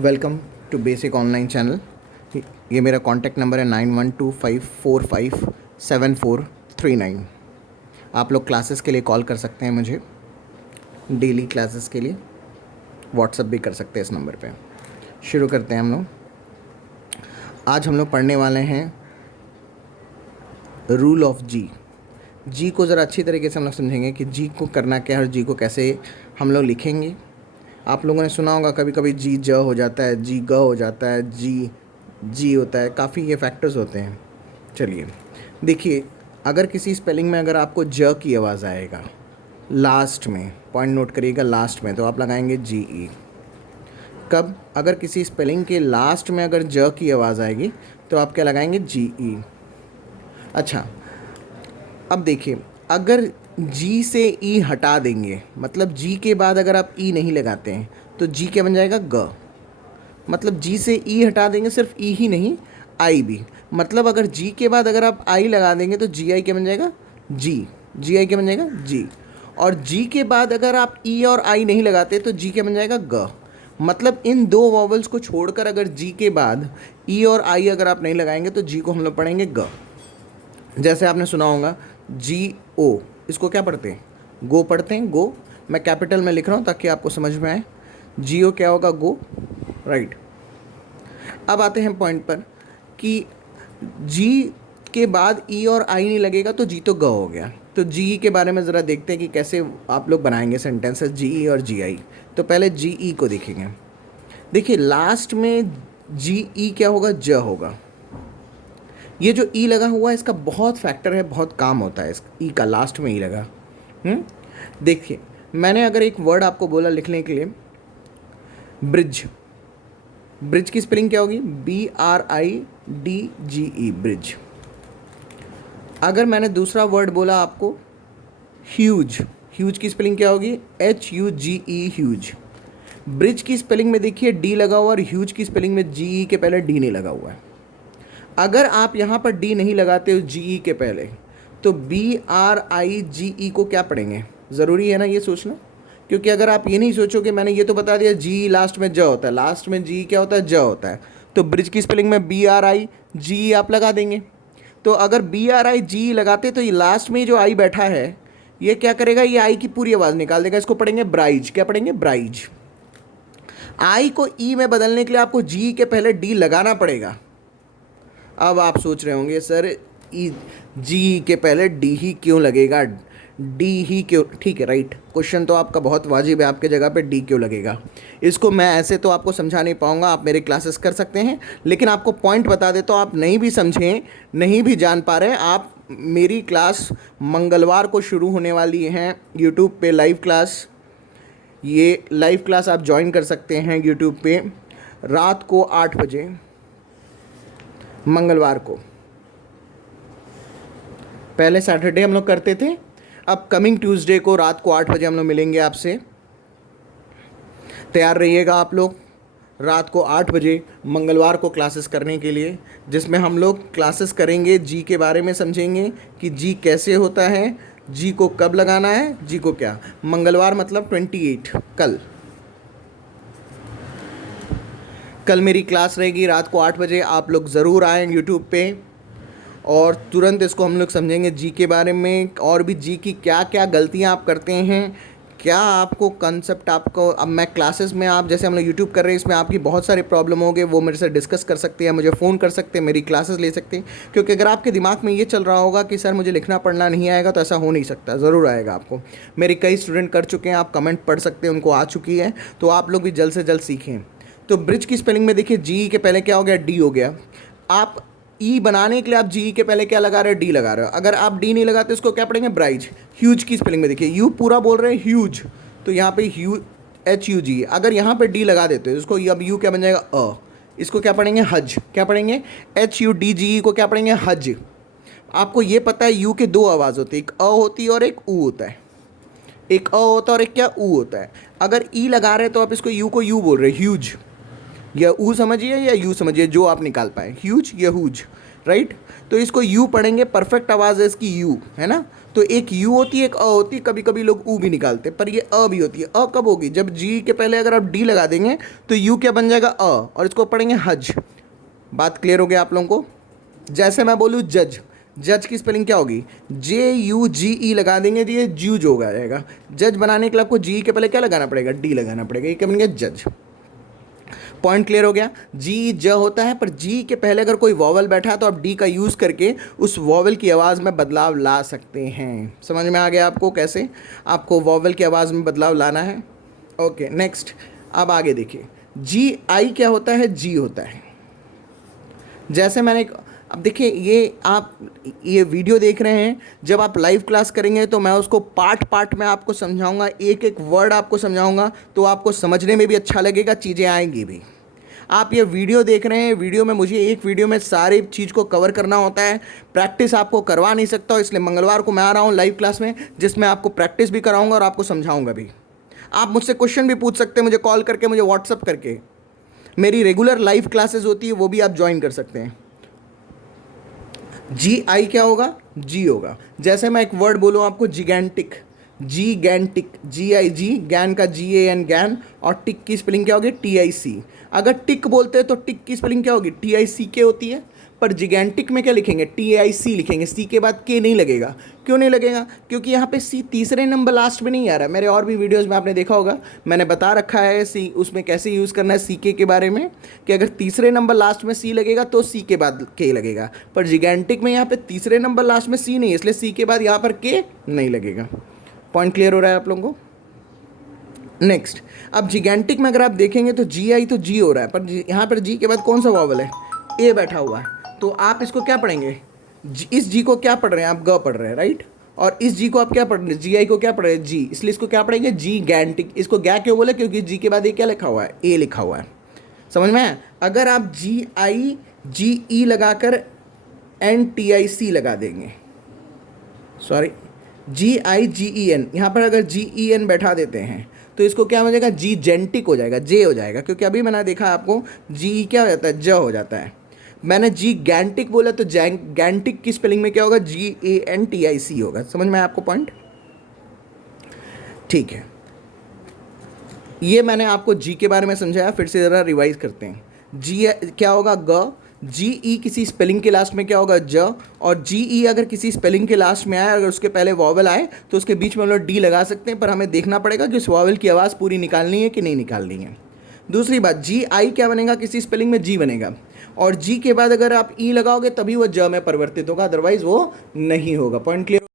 Welcome to basic online channel. ये मेरा contact number है 9125457439। आप लोग क्लासेस के लिए कॉल कर सकते हैं मुझे, डेली क्लासेस के लिए व्हाट्सअप भी कर सकते हैं इस नंबर पे। शुरू करते हैं हम लोग। आज हम लोग पढ़ने वाले हैं रूल ऑफ जी। जी को ज़रा अच्छी तरीके से हम लोग समझेंगे कि जी को करना क्या है और जी को कैसे हम लोग लिखेंगे। आप लोगों ने सुना होगा कभी कभी जी ज हो जाता है, जी ग हो जाता है, जी जी होता है, काफ़ी ये फैक्टर्स होते हैं। चलिए देखिए, अगर किसी स्पेलिंग में अगर आपको ज की आवाज़ आएगा लास्ट में, पॉइंट नोट करिएगा लास्ट में, तो आप लगाएंगे जी ई। कब? अगर किसी स्पेलिंग के लास्ट में अगर ज की आवाज़ आएगी तो आप क्या लगाएंगे? जी ई। अच्छा, अब देखिए, अगर जी से ई हटा देंगे, मतलब जी के बाद अगर आप ई नहीं लगाते हैं तो जी क्या बन जाएगा? ग। मतलब जी से ई हटा देंगे, सिर्फ ई ही नहीं, आई भी। मतलब अगर जी के बाद अगर आप आई लगा देंगे तो जी आई क्या बन जाएगा? जी। जी आई क्या बन जाएगा? जी। और जी के बाद अगर आप ई और आई नहीं लगाते तो जी क्या बन जाएगा? ग। मतलब इन दो वॉवल्स को छोड़कर अगर जी के बाद ई और आई अगर आप नहीं लगाएंगे तो जी को हम लोग पढ़ेंगे ग। जैसे आपने सुना होगा जी ओ, इसको क्या पढ़ते हैं? गो पढ़ते हैं, गो। मैं कैपिटल में लिख रहा हूँ ताकि आपको समझ में आए। जी ओ क्या होगा? गो, राइट। अब आते हैं पॉइंट पर कि जी के बाद ई और आई नहीं लगेगा तो जी तो ग हो गया। तो जी के बारे में ज़रा देखते हैं कि कैसे आप लोग बनाएंगे सेंटेंसेस जी ई और जी आई। तो पहले जी ई को देखेंगे। देखिए, लास्ट में जी ई क्या होगा? ज होगा। ये जो ई लगा हुआ है इसका बहुत फैक्टर है, बहुत काम होता है इस ई का, लास्ट में ई लगा। देखिए, मैंने अगर एक वर्ड आपको बोला लिखने के लिए, ब्रिज। ब्रिज की स्पेलिंग क्या होगी? BRIDGE, bridge. अगर मैंने दूसरा वर्ड बोला आपको ह्यूज, ह्यूज की स्पेलिंग क्या होगी? HUGE, huge. ब्रिज की स्पेलिंग में देखिए डी लगा हुआ और ह्यूज की स्पेलिंग में GE के पहले डी नहीं लगा हुआ है। अगर आप यहाँ पर डी नहीं लगाते हो GE के पहले तो BRIGE को क्या पढ़ेंगे? ज़रूरी है ना ये सोचना, क्योंकि अगर आप ये नहीं सोचोगे, मैंने ये तो बता दिया जी लास्ट में ज होता है, लास्ट में जी क्या होता है? ज होता है। तो ब्रिज की स्पेलिंग में BRIGE आप लगा देंगे। तो अगर BRIGE लगाते तो ये लास्ट में जो आई बैठा है ये क्या करेगा? ये आई की पूरी आवाज़ निकाल देगा। इसको पढ़ेंगे ब्राइज। क्या पढ़ेंगे? ब्राइज। आई को ई में बदलने के लिए आपको जी के पहले डी लगाना पड़ेगा। अब आप सोच रहे होंगे सर ई जी के पहले डी ही क्यों लगेगा? डी ही क्यों? ठीक है, राइट। क्वेश्चन तो आपका बहुत वाजिब है, आपके जगह पे डी क्यों लगेगा? इसको मैं ऐसे तो आपको समझा नहीं पाऊंगा, आप मेरी क्लासेस कर सकते हैं, लेकिन आपको पॉइंट बता दे तो आप नहीं भी समझें, नहीं भी जान पा रहे, आप मेरी क्लास मंगलवार को शुरू होने वाली हैं यूट्यूब पे लाइव क्लास। ये लाइव क्लास आप ज्वाइन कर सकते हैं यूट्यूब पे रात को 8 बजे मंगलवार को। पहले सैटरडे हम लोग करते थे, अब कमिंग ट्यूसडे को रात को 8 बजे हम लोग मिलेंगे आपसे। तैयार रहिएगा आप लोग रात को 8 बजे मंगलवार को क्लासेस करने के लिए, जिसमें हम लोग क्लासेस करेंगे, जी के बारे में समझेंगे कि जी कैसे होता है, जी को कब लगाना है, जी को क्या। मंगलवार मतलब 28, कल मेरी क्लास रहेगी रात को 8 बजे। आप लोग ज़रूर आएँ यूट्यूब पे और तुरंत इसको हम लोग समझेंगे जी के बारे में, और भी जी की क्या क्या गलतियां आप करते हैं, क्या आपको कंसेप्ट आपको। अब मैं क्लासेस में, आप जैसे हम लोग यूट्यूब कर रहे हैं, इसमें आपकी बहुत सारे प्रॉब्लम होंगे, वो मेरे से डिस्कस कर सकते हैं, मुझे फ़ोन कर सकते हैं, मेरी क्लासेस ले सकते हैं। क्योंकि अगर आपके दिमाग में ये चल रहा होगा कि सर मुझे लिखना पढ़ना नहीं आएगा, तो ऐसा हो नहीं सकता, ज़रूर आएगा आपको। मेरे कई स्टूडेंट कर चुके हैं, आप कमेंट पढ़ सकते हैं, उनको आ चुकी है, तो आप लोग भी जल्द से जल्द सीखें। तो ब्रिज की स्पेलिंग में देखिए जी के पहले क्या हो गया? डी हो गया। आप ई बनाने के लिए आप जी के पहले क्या लगा रहे हो? डी लगा रहे हो। अगर आप डी नहीं लगाते उसको क्या पढ़ेंगे? ब्राइज। ह्यूज की स्पेलिंग में देखिए यू पूरा बोल रहे हैं ह्यूज, तो यहाँ पे HUG। अगर यहाँ पे डी लगा देते हो इसको, अब यू क्या बन जाएगा? अ। इसको क्या पढ़ेंगे? हज। क्या पढ़ेंगे? HUDGE को क्या पढ़ेंगे? हज। आपको ये पता है यू के दो आवाज़ होती है, एक अ होती है और एक ऊ होता है। एक अ होता है और एक क्या? ऊ होता है। अगर ई लगा रहे हैं तो आप इसको यू को यू बोल रहे हैं, ह्यूज। या ऊ समझिए या यू समझिए, जो आप निकाल पाए, ह्यूज या हुज। राइट। तो इसको यू पढ़ेंगे, परफेक्ट आवाज़ है इसकी यू, है ना। तो एक यू होती है, एक अ होती है, कभी कभी लोग ऊ भी निकालते हैं, पर ये अ भी होती है। अ कब होगी? जब जी के पहले अगर आप डी लगा देंगे तो यू क्या बन जाएगा? अ, और इसको पढ़ेंगे हज। बात क्लियर हो गया आप लोगों को? जैसे मैं बोलूँ जज, जज की स्पेलिंग क्या होगी? JUGE लगा देंगे तो ये जूज होगा जाएगा। जज बनाने के लिए आपको जी के पहले क्या लगाना पड़ेगा? डी लगाना पड़ेगा, ये क्या बन गया? जज। पॉइंट क्लियर हो गया? जी ज होता है, पर जी के पहले अगर कोई वॉवल बैठा है तो आप डी का यूज़ करके उस वॉवल की आवाज़ में बदलाव ला सकते हैं। समझ में आ गया आपको कैसे आपको वॉवल की आवाज़ में बदलाव लाना है? ओके नेक्स्ट, अब आगे देखिए। GI क्या होता है? जी होता है। जैसे मैंने अब देखिए, ये आप ये वीडियो देख रहे हैं, जब आप लाइव क्लास करेंगे तो मैं उसको पार्ट पार्ट में आपको समझाऊंगा, एक एक वर्ड आपको समझाऊंगा, तो आपको समझने में भी अच्छा लगेगा, चीज़ें आएंगी भी। आप ये वीडियो देख रहे हैं, वीडियो में मुझे एक वीडियो में सारी चीज़ को कवर करना होता है, प्रैक्टिस आपको करवा नहीं सकता हूँ, इसलिए मंगलवार को मैं आ रहा हूँ लाइव क्लास में, जिसमें आपको प्रैक्टिस भी कराऊंगा और आपको समझाऊंगा भी। आप मुझसे क्वेश्चन भी पूछ सकते हैं, मुझे कॉल करके, मुझे व्हाट्सअप करके। मेरी रेगुलर लाइव क्लासेस होती है, वो भी आप ज्वाइन कर सकते हैं। GI क्या होगा? जी होगा। जैसे मैं एक वर्ड बोलूँ आपको, जिगैंटिक, GIGANTIC, GIG, ज्ञान का GAN ज्ञान, और टिक की स्पेलिंग क्या होगी? TIC। अगर टिक बोलते हैं तो टिक की स्पेलिंग क्या होगी? TICK होती है, पर जिगैंटिक में क्या लिखेंगे? TIC लिखेंगे, सी के बाद के नहीं लगेगा। क्यों नहीं लगेगा? क्योंकि यहाँ पे सी तीसरे नंबर लास्ट में नहीं आ रहा है। मेरे और भी वीडियोज़ में आपने देखा होगा, मैंने बता रखा है सी उसमें कैसे यूज़ करना है CK के बारे में, कि अगर तीसरे नंबर लास्ट में सी लगेगा तो सी के बाद के लगेगा, पर जिगैंटिक में यहाँ पे तीसरे नंबर लास्ट में सी नहीं है, इसलिए सी के बाद यहाँ पर के नहीं लगेगा। पॉइंट क्लियर हो रहा है आप लोगों को? नेक्स्ट, अब जिगैंटिक में अगर आप देखेंगे तो GI तो जी हो रहा है, पर यहाँ पर जी के बाद कौन सा वॉवल है? ए बैठा हुआ है। तो आप इसको क्या पढ़ेंगे? इस जी को क्या पढ़ रहे हैं आप? ग पढ़ रहे हैं, राइट। और इस जी को आप क्या पढ़ रहे हैं? GI को क्या पढ़ रहे हैं? जी। इसलिए इसको क्या पढ़ेंगे? जी गैंटिक। इसको गै क्यों बोले? क्योंकि जी के बाद ये क्या लिखा हुआ है? ए लिखा हुआ है। समझ में आया? अगर आप GIGE लगाकर NTIC लगा देंगे, सॉरी GIGEN, यहाँ पर अगर GEN बैठा देते हैं तो इसको क्या हो जाएगा? जी जेंटिक हो जाएगा, जे हो जाएगा, क्योंकि अभी मैंने देखा आपको जी क्या हो जाता है? ज हो जाता है। मैंने जी गैंटिक बोला तो गैंटिक की स्पेलिंग में क्या होगा? GANTIC होगा। समझ में आया आपको पॉइंट? ठीक है, ये मैंने आपको जी के बारे में समझाया, फिर से ज़रा रिवाइज करते हैं। जी क्या होगा? ग। GE किसी स्पेलिंग के लास्ट में क्या होगा? ज। और GE अगर किसी स्पेलिंग के लास्ट में आए, अगर उसके पहले वॉवल आए तो उसके बीच में हम लोग डी लगा सकते हैं, पर हमें देखना पड़ेगा कि उस वॉवल की आवाज़ पूरी निकालनी है कि नहीं निकालनी है। दूसरी बात, GI क्या बनेगा? किसी स्पेलिंग में जी बनेगा, और जी के बाद अगर आप ई लगाओगे तभी वो ज में परिवर्तित होगा, अदरवाइज वो नहीं होगा। Point clear?